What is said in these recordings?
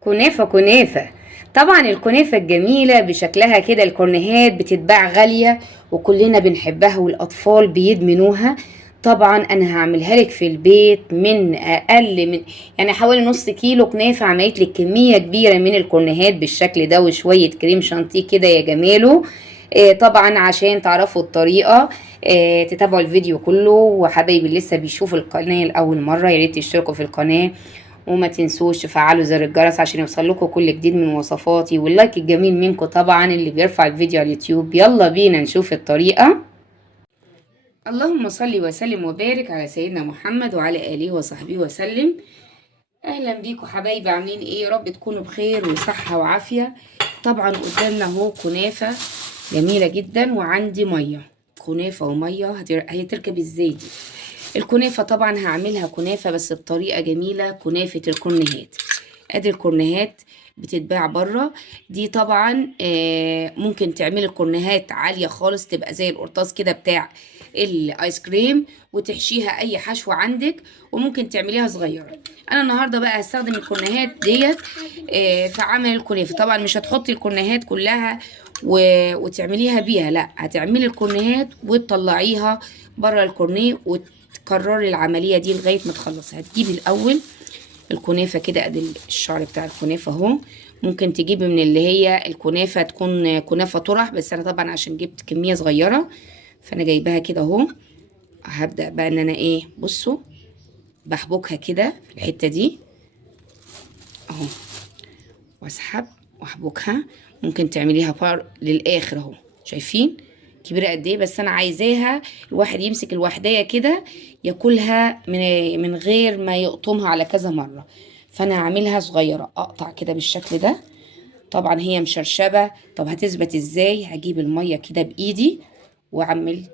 كنافة كنافة. طبعا الكنافة الجميلة بشكلها كده، الكورنيهات بتتباع غالية وكلنا بنحبها والأطفال بيدمنوها. طبعا أنا هعملها لك في البيت من أقل من يعني حوالي نص كيلو كنافة. عملت لك كمية كبيرة من الكورنيهات بالشكل ده وشوية كريم شانتيه كده يا جماله. طبعا عشان تعرفوا الطريقة، تتابعوا الفيديو كله. وحبايبي اللي لسه بيشوفوا القناة لأول مرة، ياريت تشتركوا في القناة وما تنسوش تفعلوا زر الجرس عشان يوصلكوا كل جديد من وصفاتي، واللايك الجميل منكم طبعا اللي بيرفع الفيديو على اليوتيوب. يلا بينا نشوف الطريقة. اللهم صل وسلم وبارك على سيدنا محمد وعلى آله وصحبه وسلم. أهلا بيكم حبايبي، عاملين إيه؟ يا رب تكونوا بخير وصحة وعافية. طبعا قدامنا اهو كنافة جميلة جدا، وعندي مية. كنافة ومية هتركب ازاي دي؟ الكنافة طبعا هعملها كنافة بس بطريقة جميلة، كنافة الكورنيهات. ادي الكورنيهات بتتباع بره. دي طبعا ممكن تعملي الكورنيهات عالية خالص، تبقى زي القرطاس كده بتاع الايس كريم، وتحشيها اي حشوة عندك، وممكن تعمليها صغيرة. انا النهاردة بقى هستخدم الكورنيهات ديت في عمل الكنافة. طبعا مش هتحطي الكورنيهات كلها وتعمليها بيها، لا، هتعملي الكورنيهات وتطلعيها بره الكورنيه وتكرري العملية دي لغاية ما تخلصي. هتجيبي الأول الكنافة كده، ادي الشعر بتاع الكنافة اهو. ممكن تجيبي من اللي هي الكنافة تكون كنافة طرح، بس انا طبعا عشان جبت كمية صغيرة فانا جايباها كده اهو. هبدأ بقى ان انا ايه، بصوا، بحبكها كده في الحتة دي اهو، واسحب واحبكها. ممكن تعمليها بار للاخر اهو، شايفين كبيرة قد ايه؟ بس انا عايزاها الواحد يمسك الوحدية كده ياكلها من غير ما يقطمها على كذا مرة. فانا هعملها صغيرة، اقطع كده بالشكل ده. طبعا هي مشرشبة. طب هتثبت ازاي؟ هجيب المية كده بايدي واعمل،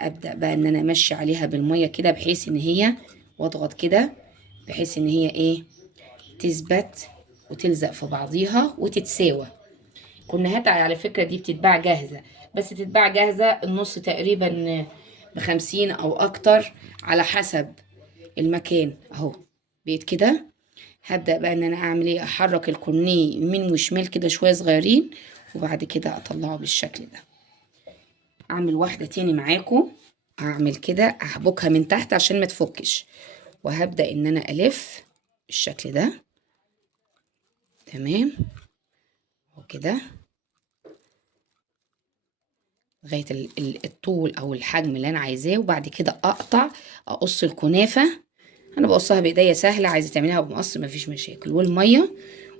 ابدأ بقى ان انا امشي عليها بالمية كده بحيث ان هي، واضغط كده بحيث ان هي ايه، تثبت وتلزق في بعضيها وتتساوى. كنهات على فكرة دي بتتباع جاهزة، بس تتباع جاهزة النص تقريبا ب50 أو أكتر على حسب المكان أهو. بقيت كده هبدأ بقى إن أنا أعمل إيه، أحرك الكورنيه يمين وشمال كده شوية صغيرين، وبعد كده أطلعه بالشكل ده. أعمل واحدة تاني معاكم. هعمل كده أحبكها من تحت عشان ما تفكش، وهبدأ إن أنا ألف بالشكل ده. تمام وكده لغايه الطول او الحجم اللي انا عايزاه، وبعد كده اقص الكنافه. انا بقصها بايديا سهله، عايزه تعمليها بمقص مفيش مشاكل. والميه،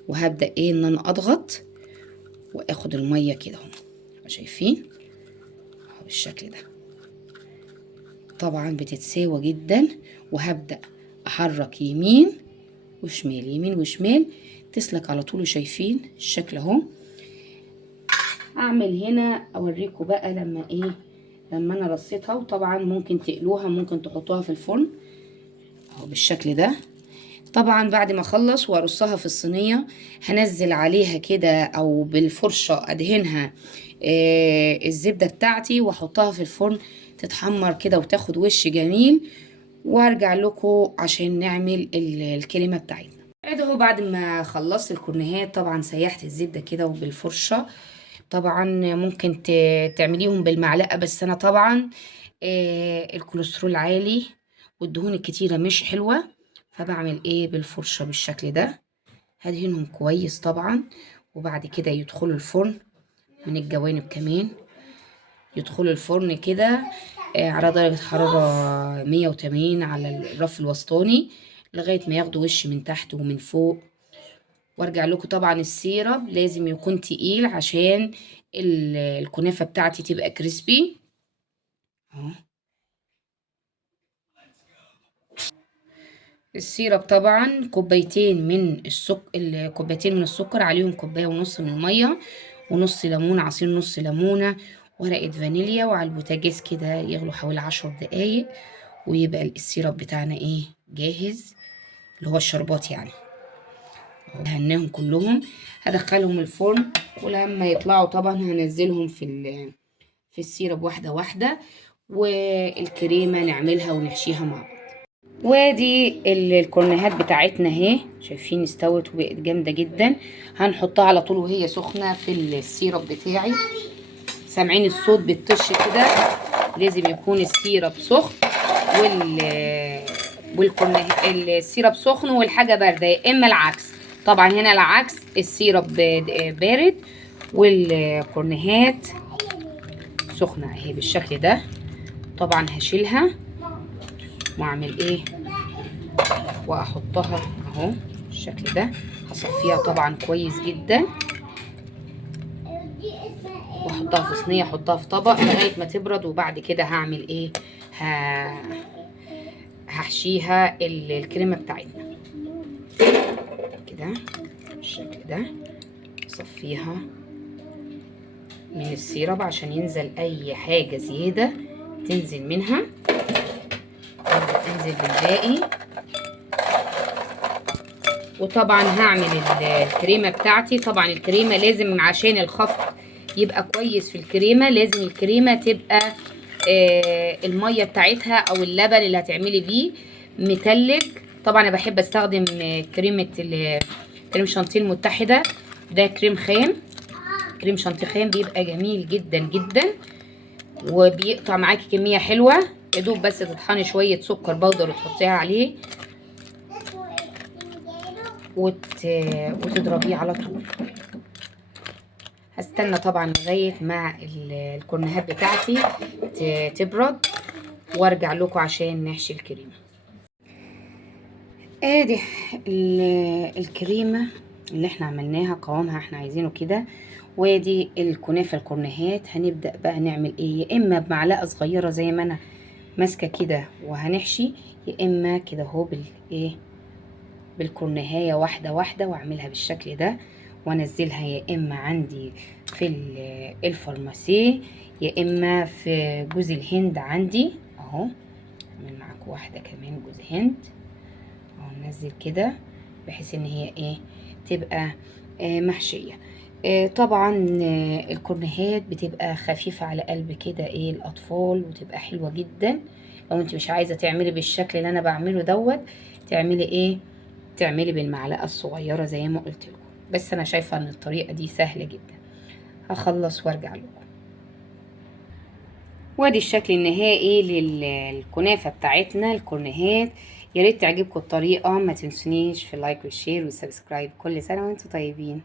وهبدا ايه ان انا اضغط واخد الميه كده اهو، شايفين اهو بالشكل ده. طبعا بتتساوى جدا، وهبدا احرك يمين وشمال يمين وشمال تسلك على طول. شايفين الشكل اهو. اعمل هنا اوريكم بقى لما ايه، لما انا رصيتها. وطبعا ممكن تقلوها، ممكن تحطوها في الفرن اهو بالشكل ده. طبعا بعد ما اخلص وارصها في الصينيه، هنزل عليها كده او بالفرشه ادهنها الزبده بتاعتي، واحطها في الفرن تتحمر كده وتاخد وش جميل، وارجع لكم عشان نعمل الكريمه بتاعتنا. اهو بعد ما خلصت الكورنيهات طبعا سيحت الزبده كده وبالفرشه. طبعا ممكن تعمليهم بالمعلقة، بس انا طبعا الكوليسترول عالي والدهون الكتيرة مش حلوة، فبعمل ايه بالفرشة بالشكل ده. هدهنهم كويس طبعا، وبعد كده يدخلوا الفرن من الجوانب كمان. يدخلوا الفرن كده على درجة حرارة 180 على الرف الوسطاني لغاية ما ياخدوا وش من تحت ومن فوق. وارجع لكم. طبعا السيرب لازم يكون تقيل عشان الكنافة بتاعتي تبقى كريسبي اهو. السيرب طبعا كوبايتين من كوبايتين من السكر، عليهم كوباية ونص من المية، ونص ليمون، عصير نص ليمونة، ورقة فانيليا، وعلى البوتاجاز كده يغلوا حوالي 10 دقايق، ويبقى السيرب بتاعنا ايه، جاهز، اللي هو الشربات يعني. هنهم كلهم، هدخلهم الفرن، ولما يطلعوا طبعا هنزلهم في السيرب واحدة واحدة، والكريمة نعملها ونحشيها مع بعض. وادي الكورنيهات بتاعتنا اهي، شايفين استوت وبقت جامده جدا. هنحطها على طول وهي سخنه في السيرب بتاعي. سامعين الصوت بتطش كده؟ لازم يكون السيرب سخن السيرب سخن والحاجه بارده، يا اما العكس. طبعا هنا العكس، السيرب بارد والكورنيهات سخنه اهي بالشكل ده. طبعا هشيلها واعمل ايه واحطها اهو بالشكل ده. هصفيها طبعا كويس جدا واحطها في صينيه، احطها في طبق لغايه ما تبرد. وبعد كده هعمل ايه، هحشيها الكريمه بتاعتنا كده بالشكل ده. اصفيها من السيرب عشان ينزل اي حاجه زياده تنزل منها. انزل بالباقي. وطبعا هعمل الكريمه بتاعتي. طبعا الكريمه لازم عشان الخفق يبقى كويس في الكريمه، لازم الكريمه تبقى الميه بتاعتها او اللبن اللي هتعملي بيه متلج. طبعا انا بحب استخدم كريم شانتيه المتحده، ده كريم خام، كريم شانتيه خام بيبقى جميل جدا جدا وبيقطع معاكي كميه حلوه. يا دوب بس تطحني شويه سكر بودر وتحطيها عليه وتضربيه على طول. هستنى طبعا لغايه ما الكورنيهات بتاعتي تبرد وارجع لكم عشان نحشي الكريمه. ادي الكريمه اللي احنا عملناها، قوامها احنا عايزينه كده. وادي الكنافه الكورنيهات. هنبدا بقى نعمل ايه، يا اما بمعلقه صغيره زي ما انا ماسكه كده وهنحشي، يا اما كده اهو بالايه بالكورنيهايه واحده واحده واعملها بالشكل ده وانزلها، يا اما عندي في الفارماسي يا اما في جوز الهند عندي اهو. اعمل معاكم واحده كمان جوز هند اهو، ننزل كده بحيث ان هي ايه تبقى محشيه. طبعا الكورنيهات بتبقى خفيفه على قلب كده ايه الاطفال، وتبقى حلوه جدا. لو انت مش عايزه تعملي بالشكل اللي انا بعمله دوت، تعملي ايه، تعملي بالمعلقه الصغيره زي ما قلت لكم. بس انا شايفه ان الطريقه دي سهله جدا. هخلص وارجع لكم. وادي الشكل النهائي للكنافه بتاعتنا الكورنيهات. يا ريت تعجبكم الطريقه، ما تنسونيش في اللايك والشير والسبسكرايب. كل سنه وانتم طيبين.